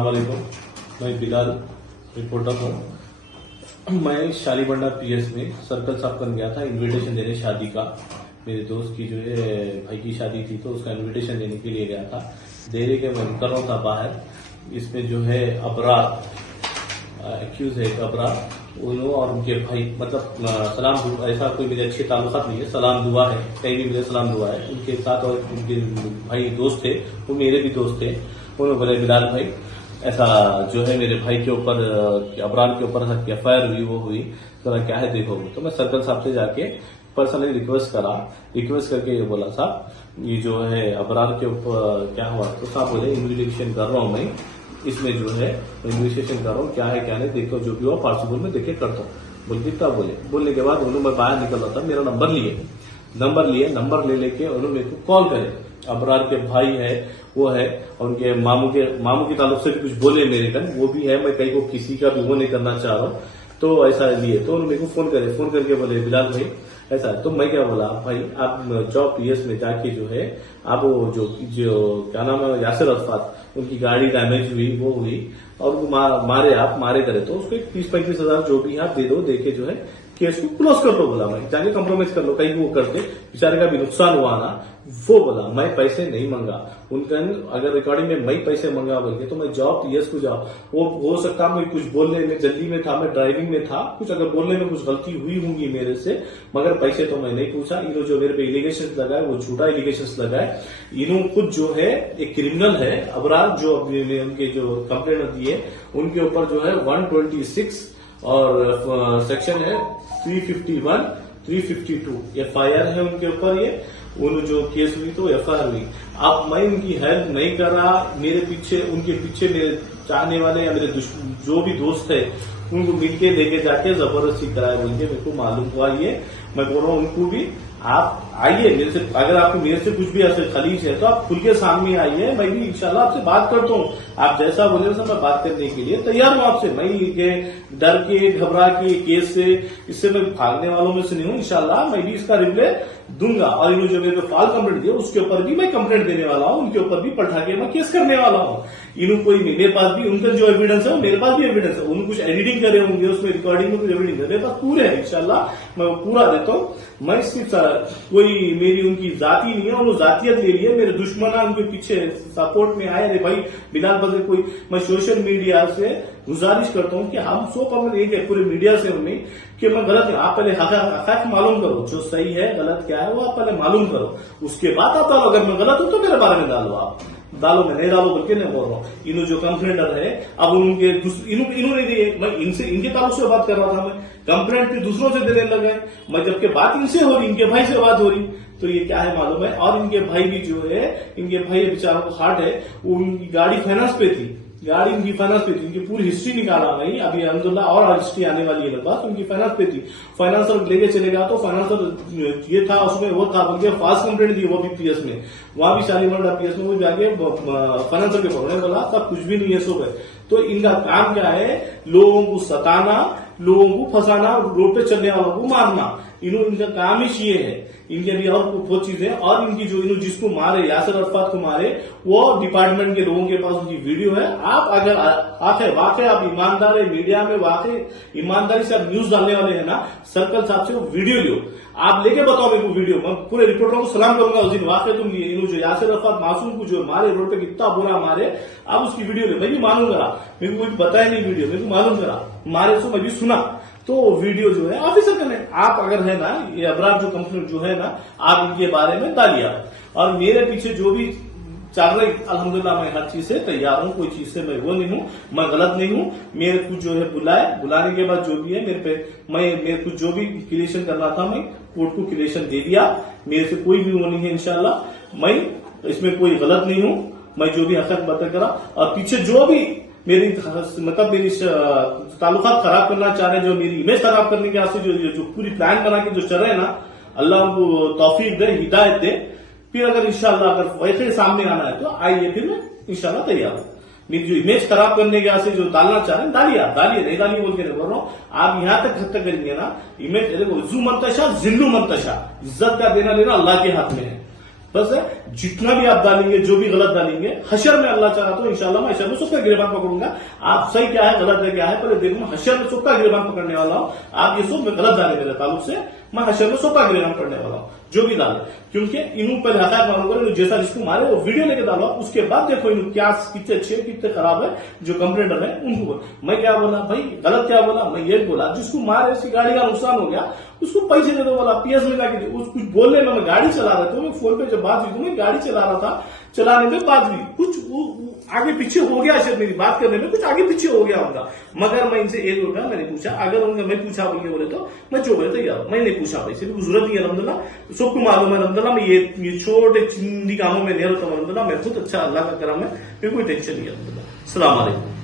वालेकुम, मैं बिलाल रिपोर्टर हूँ। मैं शालीबंडा पीएस में सर्कल साफ करने गया था इनविटेशन देने शादी का। मेरे दोस्त की जो है भाई की शादी थी तो उसका इनविटेशन देने के लिए गया था। देने के मैं निकल रहा था बाहर। इसमें जो है अबरार एक्यूज है, अबरार उन्होंने और उनके भाई मतलब सलाम दुआ, ऐसा कोई मेरे अच्छे ताल्लुकात नहीं है, सलाम दुआ है, कहीं भी मेरे सलाम दुआ है। उनके साथ और उनके भाई दोस्त थे, वो मेरे भी दोस्त थे। उन्होंने बोले बिलाल भाई ऐसा जो है मेरे भाई के ऊपर अबरार के ऊपर एफआईआर हुई, वो हुई तो क्या है देखो। तो मैं सर्कल साहब से जाके पर्सनली रिक्वेस्ट करके ये बोला साहब ये जो है अबरार के ऊपर क्या हुआ। तो साहब बोले इन्वेस्टिगेशन कर रहा हूँ मैं, इसमें जो है इन्वेस्टिगेशन कर रहा हूँ, क्या है क्या नहीं देखो, जो भी हो पॉसिबल में देखे करता हूँ बोल कितना बोलने के बाद उन्होंने मैं बाहर निकल रहा था, मेरा नंबर ले लेके उन्होंने मेरे को कॉल करे। अबरार के भाई है वो है और उनके मामू के ताल्लुक से भी कुछ बोले मेरे कन, वो भी है। मैं कहीं को किसी का भी वो नहीं करना चाह रहा हूँ, तो ऐसा लिए तो उन्होंने मेरे को फोन करके बोले बिलाल भाई ऐसा। तो मैं क्या बोला भाई आप जाओ पीएस में जाके जो है आप वो जो क्या नाम है यासिर अरफात उनकी गाड़ी डैमेज हुई वो हुई और उनको मारे करे तो उसको 30-35 हजार जो भी आप दे दो, देके जो है केस को क्लोज कर लो। बोला मैं जाके कंप्रोमाइज कर लो, कहीं वो करते बेचारे का भी नुकसान हुआ ना। वो बोला मैं पैसे नहीं मांगा उनका, अगर रिकॉर्डिंग में मैं पैसे मांगा बोल के तो मैं जाओ पीएस को जाओ। वो हो सकता मैं कुछ बोलने में जल्दी में था, मैं ड्राइविंग में था, कुछ अगर बोलने में कुछ गलती हुई होंगी मेरे से, मगर पैसे तो मैं नहीं पूछा। इन्हों जो मेरे पे एलिगेशन लगाए वो झूठा एलिगेशन लगाए। इन्हों खुद जो है एक क्रिमिनल है अबरार, जो उनके जो कंप्लेंट दिए उनके ऊपर जो है 126 और सेक्शन है 351, 352 एफआईआर है उनके ऊपर। ये उन जो केस हुई तो एफआईआर हुई। अब मैं उनकी हेल्प नहीं कर रहा, उनके पीछे मेरे चाहने वाले या मेरे जो भी दोस्त है उनको मिलके लेके जाके जबरदस्ती कराए बोल के मेरे को मालूम हुआ। ये मैं बोल रहा हूँ उनको भी आप आइए मेरे से, अगर आपको मेरे से कुछ भी ऐसे खलीज है तो आप खुल के सामने आइए, मैं भी इंशाल्लाह आपसे बात करता हूँ। आप जैसा बोले वैसा मैं बात करने के लिए तैयार हूँ आपसे। मैं ये डर के घबरा के केस से इससे मैं भागने वालों में से नहीं हूँ। इंशाल्लाह मैं भी इसका रिप्लाई दूंगा और इन्होंने जो मेरे को फॉल कंप्लेंट दिया उसके ऊपर भी मैं कंप्लेंट देने वाला हूँ, उनके ऊपर भी पलटा के मैं केस करने वाला हूँ। इन्होंने कोई मेरे पास भी उनका जो एविडेंस है मेरे पास भी एविडेंस है, उन्होंने कुछ एडिटिंग करे होंगे उसमें, रिकॉर्डिंग में कुछ एविडेंस है मेरे पास पूरे है। इंशाल्लाह मैं पूरा देता हूँ। मैं सिर्फ कोई मेरी उनकी जाति नहीं है, उन्होंने जातियत ले ली है। मेरे दुश्मन उनके पीछे सपोर्ट में आए। अरे भाई बिलाल बदल कोई, मैं सोशल मीडिया से गुजारिश करता हूँ कि हम 100 कमेंट एक है पूरे मीडिया से उन्हें कि मैं गलत है, आप पहले हक मालूम करो, जो सही है गलत क्या है वो आप पहले मालूम करो, उसके बाद आप डालो। अगर मैं गलत हूं तो मेरे बारे में डालो, आप डालो, मैं नहीं डालो बोल के नहीं बोल रहा हूँ। इन्हों जो कंप्लेंटर है अब उनके इन्होंने दिए, मैं इनके ताल्लुक से बात कर रहा था, मैं कंप्लेंट भी दूसरों से देने लगे। मैं जबकि बात इनसे हो रही, इनके भाई से बात हो रही, तो ये क्या है मालूम है। और इनके भाई भी जो है, इनके भाई बेचारों को हार्ट है, उनकी गाड़ी फाइनेंस पे थी, गाड़ी उनकी फाइनेंस पे थी, उनकी पूरी हिस्ट्री निकाला नहीं अभी अल्हम्दुलिल्लाह, और हिस्ट्री आने वाली है मेरे पास। उनकी फाइनेंस पे थी, फाइनेंसर लेके चलेगा तो फाइनेंसर ये था उसमें वो था बोल के फास्ट कंप्लेंट दी वो भी पीएस में, वहां भी शालीमार पीएस में वो जाके फाइनेंसर के पकड़ने बोला सब कुछ भी नहीं है सब है। तो इनका काम क्या है, लोगों को सताना, लोगों को फंसाना, रोड पे चलने वालों को मारना, इनका काम ही ये है। इनके भी और बहुत चीजें, और इनकी जो जिसको मारे यासिर अरफात को मारे वो डिपार्टमेंट के लोगों के पास उनकी वीडियो है। आप अगर वाकई आप ईमानदार है, मीडिया में वाकई ईमानदारी से आप न्यूज डालने वाले हैं ना, सर्कल साहब से वो वीडियो लो, आप लेके बताओ मेरे को वीडियो। मैं पूरे रिपोर्टरों को सलाम करूंगा उस दिन, वाकई तुम जो यासिर अरफात मासूम को जो मारे रोड पे कितना बुरा मारे, आप उसकी वीडियो ले। मैं भी मालूम करा, मेरे को कुछ बताया नहीं वीडियो, मेरे को मालूम करा मारे तो मैं भी सुना। तो वीडियो जो है ऑफिसर करने, आप अगर है ना ये अबरार जो कंपनी जो है ना, आप इनके बारे में डालिए। और मेरे पीछे जो भी चल रही अल्हम्दुलिल्लाह मैं हर चीज से तैयार हूँ, कोई चीज से मैं वो नहीं हूँ, मैं गलत नहीं हूँ। मेरे कुछ जो है बुलाने के बाद जो भी है मेरे पे, मेरे कुछ जो भी क्लियरेशन करना था मैं कोर्ट को क्लियरेशन दे दिया। मेरे से कोई भी वो नहीं है, इंशाल्लाह मैं इसमें कोई गलत नहीं हूँ। मैं जो भी हक बता करा, और पीछे जो भी मेरी ताल्लुकात खराब करना चाह रहे, जो मेरी इमेज खराब करने के वास्ते जो पूरी प्लान बना के जो चल रहे हैं ना, अल्लाह उनको तौफीक दे, हिदायत दे। फिर अगर इंशाल्लाह अगर वैसे सामने आना है तो आइए, फिर मैं इंशाल्लाह तैयार हूँ। मेरी जो इमेज खराब करने के वास्ते जो डालना चाह रहे हैं डालिए नहीं डालिए बोल के नहीं बोल रहा हूँ। आप यहाँ तक खत्म करेंगे ना इमेज, देखो जू मंतशा जिल्लू मंतशा, इज्जत का देना लेना अल्लाह के हाथ में है। बस है, जितना भी आप डालेंगे, जो भी गलत डालेंगे, हशर में अल्लाह चाहा तो इंशाल्लाह मैं हशर में सबका गिरबान पकड़ूंगा। आप सही क्या है गलत है क्या है पहले देखूंगा, हशर में सबका गिरबान पकड़ने वाला हूं। आप ये सब गलत डाले मेरे ताल्लुक से, मैं हशर में सबका गिरबान पकड़ने वाला हूं जो भी डाले, क्योंकि इन्हों पहले हकायत मालूम करो, जैसा जिसको मारे वो वीडियो लेके डालो, उसके बाद देखो इन्हों क्या कितने अच्छे है कितने खराब है, जो कंप्लेंटर है उनको। मैं क्या बोला भाई, गलत क्या बोला, मैं ये बोला जिसको मारे उसकी गाड़ी का नुकसान हो गया उसको पैसे दे दो, बोला पीएस में जाके कुछ बोलने में, मैं गाड़ी चला रहा था, मैं फोन पे जब बात हुई तो मैं गाड़ी चला रहा था, चलाने में बात हुई, कुछ आगे पीछे हो गया शायद, मेरी बात करने में कुछ आगे पीछे हो गया होगा, मगर मैं इनसे 1 रुपया मैंने पूछा, अगर उनका मैं पूछा बोले तो मैं जो बोले तो यार मैंने पूछा, पैसे की जरूरत नहीं है अलहमदुलिल्लाह, सबको मालूम है अलहमदुलिल्लाह, मैं ये छोटे चिंदी कामों में नहीं रहता अलहमदुलिल्लाह, मैं खुद अच्छा अल्लाह का करम है, मेरे कोई टेंशन नहीं है अलहमदुलिल्लाह। अस्सलाम वालेकुम।